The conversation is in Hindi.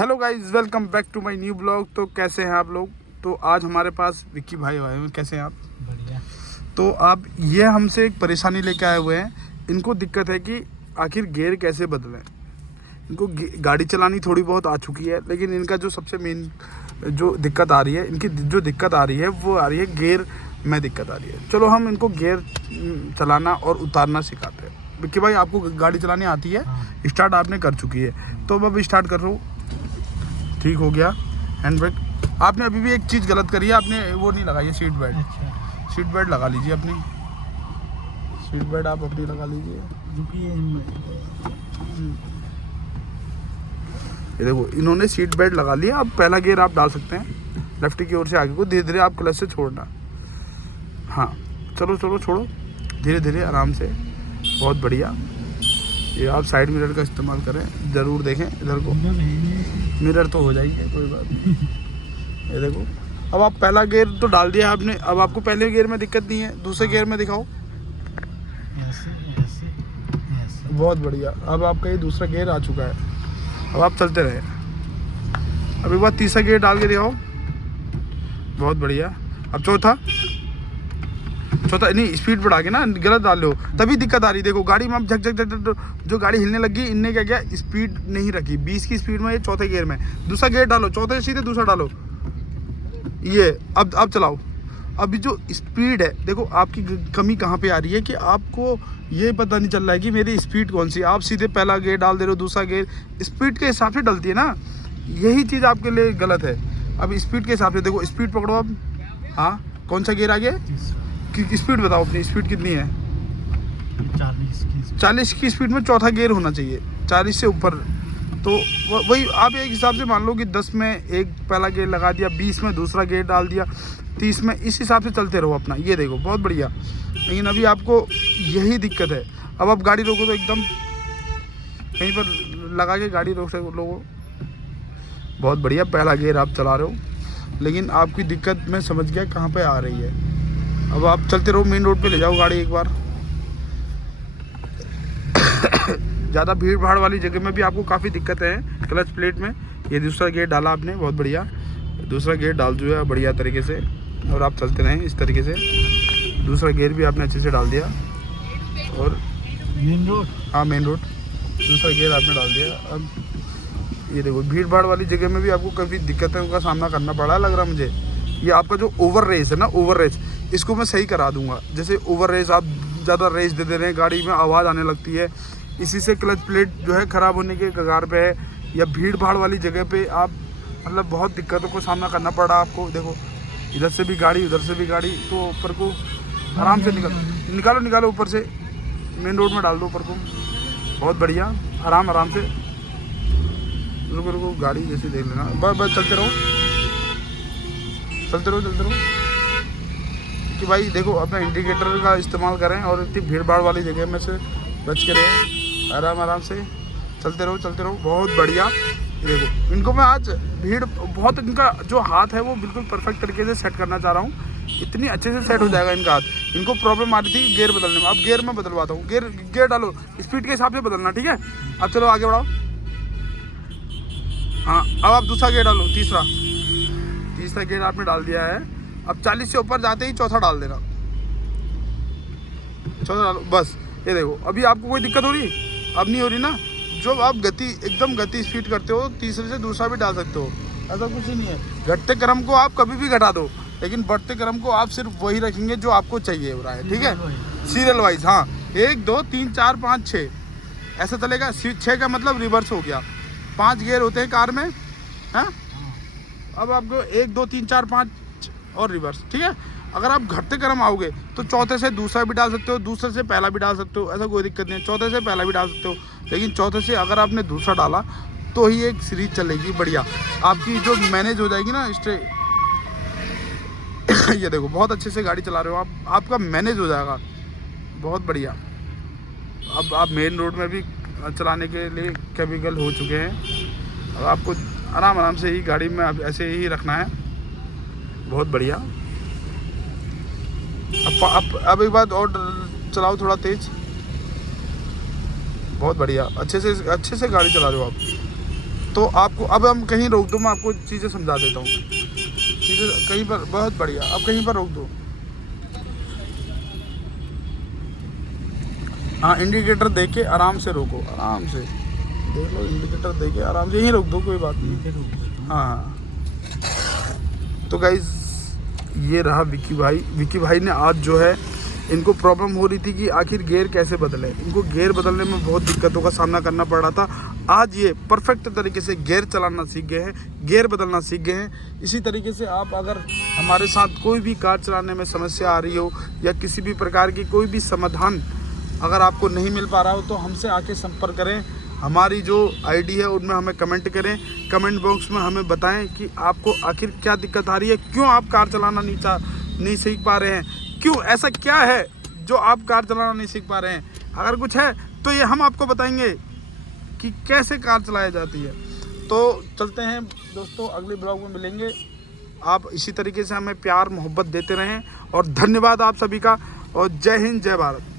Hello guys, welcome back to my new blog. तो कैसे हैं आप लोग? तो आज हमारे पास विक्की भाई आए हुए हैं। कैसे हैं आप? बढ़िया। तो आप ये हमसे एक परेशानी लेके आए हुए हैं। इनको दिक्कत है कि आखिर गियर कैसे बदलें। इनको गाड़ी चलानी थोड़ी बहुत आ चुकी है, लेकिन इनका जो सबसे मेन जो दिक्कत आ रही है, इनकी जो दिक्कत आ रही है वो आ रही है गियर में दिक्कत आ रही है। चलो हम इनको गियर चलाना और उतारना सिखाते हैं। विक्की भाई, आपको गाड़ी चलानी आती है? हाँ। स्टार्ट आपने कर चुकी है, तो अब स्टार्ट कर रहा हूँ। ठीक हो गया। Hand brake. आपने अभी भी एक चीज़ गलत करी है, आपने वो नहीं लगाई है सीट बेल्ट। अच्छा, सीट बेल्ट लगा लीजिए अपनी। सीट बेल्ट आप अपनी लगा लीजिए। रुकिए। ये देखो, इन्होंने सीट बेल्ट लगा लिया। अब पहला गियर आप डाल सकते हैं लेफ्ट की ओर से आगे को। धीरे धीरे आप क्लच से छोड़ना। हाँ, चलो चलो छोड़ो, धीरे धीरे आराम से। बहुत बढ़िया। ये आप साइड मिरर का इस्तेमाल करें, ज़रूर देखें इधर को। मिरर तो हो जाएगी, कोई बात नहीं। ये देखो, अब आप पहला गियर तो डाल दिया आपने। अब आपको पहले गियर में दिक्कत नहीं है, दूसरे गियर में दिखाओ। ऐसे ऐसे ऐसे। बहुत बढ़िया। अब आपका ये दूसरा गियर आ चुका है। अब आप चलते रहे। अब एक बार तीसरा गियर डाल के दिखाओ। बहुत बढ़िया। अब चौथा नहीं, स्पीड बढ़ा के ना, गलत डाल लो, तभी दिक्कत आ रही। देखो गाड़ी में आप झक झक झक जो गाड़ी हिलने लगी, इनने क्या किया, स्पीड नहीं रखी। 20 की स्पीड में ये चौथे गियर में। दूसरा गियर डालो, चौथे सीधे दूसरा डालो। ये अब चलाओ। अभी जो स्पीड है, देखो आपकी कमी कहाँ पे आ रही है कि आपको ये पता नहीं चल रहा है कि मेरी स्पीड कौन सी। आप सीधे पहला गियर डाल दे रहे हो, दूसरा गियर स्पीड के हिसाब से डलती है ना। यही चीज़ आपके लिए गलत है। अब स्पीड के हिसाब से देखो, स्पीड पकड़ो अब। हाँ, कौन सा गियर आ गया? कि स्पीड बताओ अपनी, स्पीड कितनी है? 40 की स्पीड में चौथा गियर होना चाहिए, 40 से ऊपर। तो वही आप एक हिसाब से मान लो कि 10 में एक पहला गियर लगा दिया, 20 में दूसरा गियर डाल दिया, 30 में, इस हिसाब से चलते रहो अपना। ये देखो, बहुत बढ़िया। लेकिन अभी आपको यही दिक्कत है। अब आप गाड़ी रोको तो एकदम कहीं पर लगा के गाड़ी रोक सको लोगों। बहुत बढ़िया, पहला गियर आप चला रहे हो, लेकिन आपकी दिक्कत मैं समझ गया कहाँ पर आ रही है। अब आप चलते रहो, मेन रोड पे ले जाओ गाड़ी एक बार। ज़्यादा भीड़ भाड़ वाली जगह में भी आपको काफ़ी दिक्कत है क्लच प्लेट में। ये दूसरा गियर डाला आपने, बहुत बढ़िया। दूसरा गियर डाल जो है बढ़िया तरीके से, और आप चलते रहें इस तरीके से। दूसरा गियर भी आपने अच्छे से डाल दिया। और मेन रोड, हाँ मेन रोड, दूसरा गियर आपने डाल दिया। अब ये देखो, भीड़ भाड़ वाली जगह में भी आपको काफ़ी दिक्कतों का सामना करना पड़ा है, लग रहा मुझे। ये आपका जो ओवर रेस है ना, ओवर रेस, इसको मैं सही करा दूंगा। जैसे ओवर रेस आप ज़्यादा रेस दे रहे हैं, गाड़ी में आवाज़ आने लगती है, इसी से क्लच प्लेट जो है ख़राब होने के कगार पे है। या भीड़ भाड़ वाली जगह पे आप मतलब बहुत दिक्कतों को सामना करना पड़ा आपको। देखो, इधर से भी गाड़ी, उधर से भी गाड़ी, तो ऊपर को आराम से निकालो ऊपर से, मेन रोड में डाल दो ऊपर को। बहुत बढ़िया, आराम से। रुको, गाड़ी जैसे देख लेना। बस चलते रहो कि भाई देखो, अपना इंडिकेटर का इस्तेमाल करें और इतनी भीड़ भाड़ वाली जगह में से बच के रहें। आराम से चलते रहो। बहुत बढ़िया। देखो, इनको मैं आज भीड़ बहुत, इनका जो हाथ है वो बिल्कुल परफेक्ट तरीके से सेट करना चाह रहा हूँ। इतनी अच्छे से सेट हो जाएगा इनका हाथ। इनको प्रॉब्लम आ रही थी गियर बदलने में, अब गियर में बदलवाता हूँ। गियर डालो, स्पीड के हिसाब से बदलना, ठीक है? अब चलो आगे बढ़ाओ। हाँ, अब आप दूसरा गियर डालो, तीसरा गियर आपने डाल दिया है। अब 40 से ऊपर जाते ही चौथा डाल देना। चौथा डालो, बस। ये देखो, अभी आपको कोई दिक्कत हो रही? अब नहीं हो रही ना। जो आप गति स्पीड करते हो, तीसरे से दूसरा भी डाल सकते हो, ऐसा कुछ ही नहीं है। घटते क्रम को आप कभी भी घटा दो, लेकिन बढ़ते क्रम को आप सिर्फ वही रखेंगे जो आपको चाहिए हो रहा है, ठीक है? सीरियल वाइज, हाँ, 1 2 3 4 5 6 ऐसा चलेगा। 6 का मतलब रिवर्स हो गया। 5 गियर होते हैं कार में, हाँ? अब आपको 1 2 3 4 5 और रिवर्स, ठीक है? अगर आप घटते क्रम आओगे तो चौथे से दूसरा भी डाल सकते हो, दूसरे से पहला भी डाल सकते हो, ऐसा कोई दिक्कत नहीं है। चौथे से पहला भी डाल सकते हो, लेकिन चौथे से अगर आपने दूसरा डाला तो ही एक सीरीज चलेगी बढ़िया। आपकी जो मैनेज हो जाएगी ना ये देखो, बहुत अच्छे से गाड़ी चला रहे हो आप, आपका मैनेज हो जाएगा, बहुत बढ़िया। अब आप मेन रोड में भी चलाने के लिए कैपेबल हो चुके हैं। अब आपको आराम से ही गाड़ी में ऐसे ही रखना है, बहुत बढ़िया। अब एक बात और चलाओ, थोड़ा तेज। बहुत बढ़िया, अच्छे से गाड़ी चला रहे हो आप। तो आपको अब हम कहीं रोक दो, मैं आपको चीज़ें समझा देता हूँ। चीज़ें कहीं पर बहुत बढ़िया, अब कहीं पर रोक दो। हाँ, इंडिकेटर दे के आराम से रोको, आराम से देख लो, इंडिकेटर दे के आराम से यहीं रोक दो, कोई बात नहीं। हाँ, तो गाइज ये रहा विकी भाई। विकी भाई ने आज जो है, इनको प्रॉब्लम हो रही थी कि आखिर गियर कैसे बदले। इनको गियर बदलने में बहुत दिक्कतों का सामना करना पड़ रहा था। आज ये परफेक्ट तरीके से गियर चलाना सीख गए हैं, गियर बदलना सीख गए हैं। इसी तरीके से आप अगर हमारे साथ कोई भी कार चलाने में समस्या आ रही हो या किसी भी प्रकार की कोई भी समाधान अगर आपको नहीं मिल पा रहा हो, तो हमसे आके संपर्क करें। हमारी जो आईडी है उनमें हमें कमेंट करें, कमेंट बॉक्स में हमें बताएं कि आपको आखिर क्या दिक्कत आ रही है, क्यों आप कार चलाना नहीं सीख पा रहे हैं, क्यों ऐसा क्या है जो आप कार चलाना नहीं सीख पा रहे हैं। अगर कुछ है तो ये हम आपको बताएंगे कि कैसे कार चलाई जाती है। तो चलते हैं दोस्तों, अगले ब्लॉग में मिलेंगे। आप इसी तरीके से हमें प्यार मोहब्बत देते रहें और धन्यवाद आप सभी का, और जय हिंद जय भारत।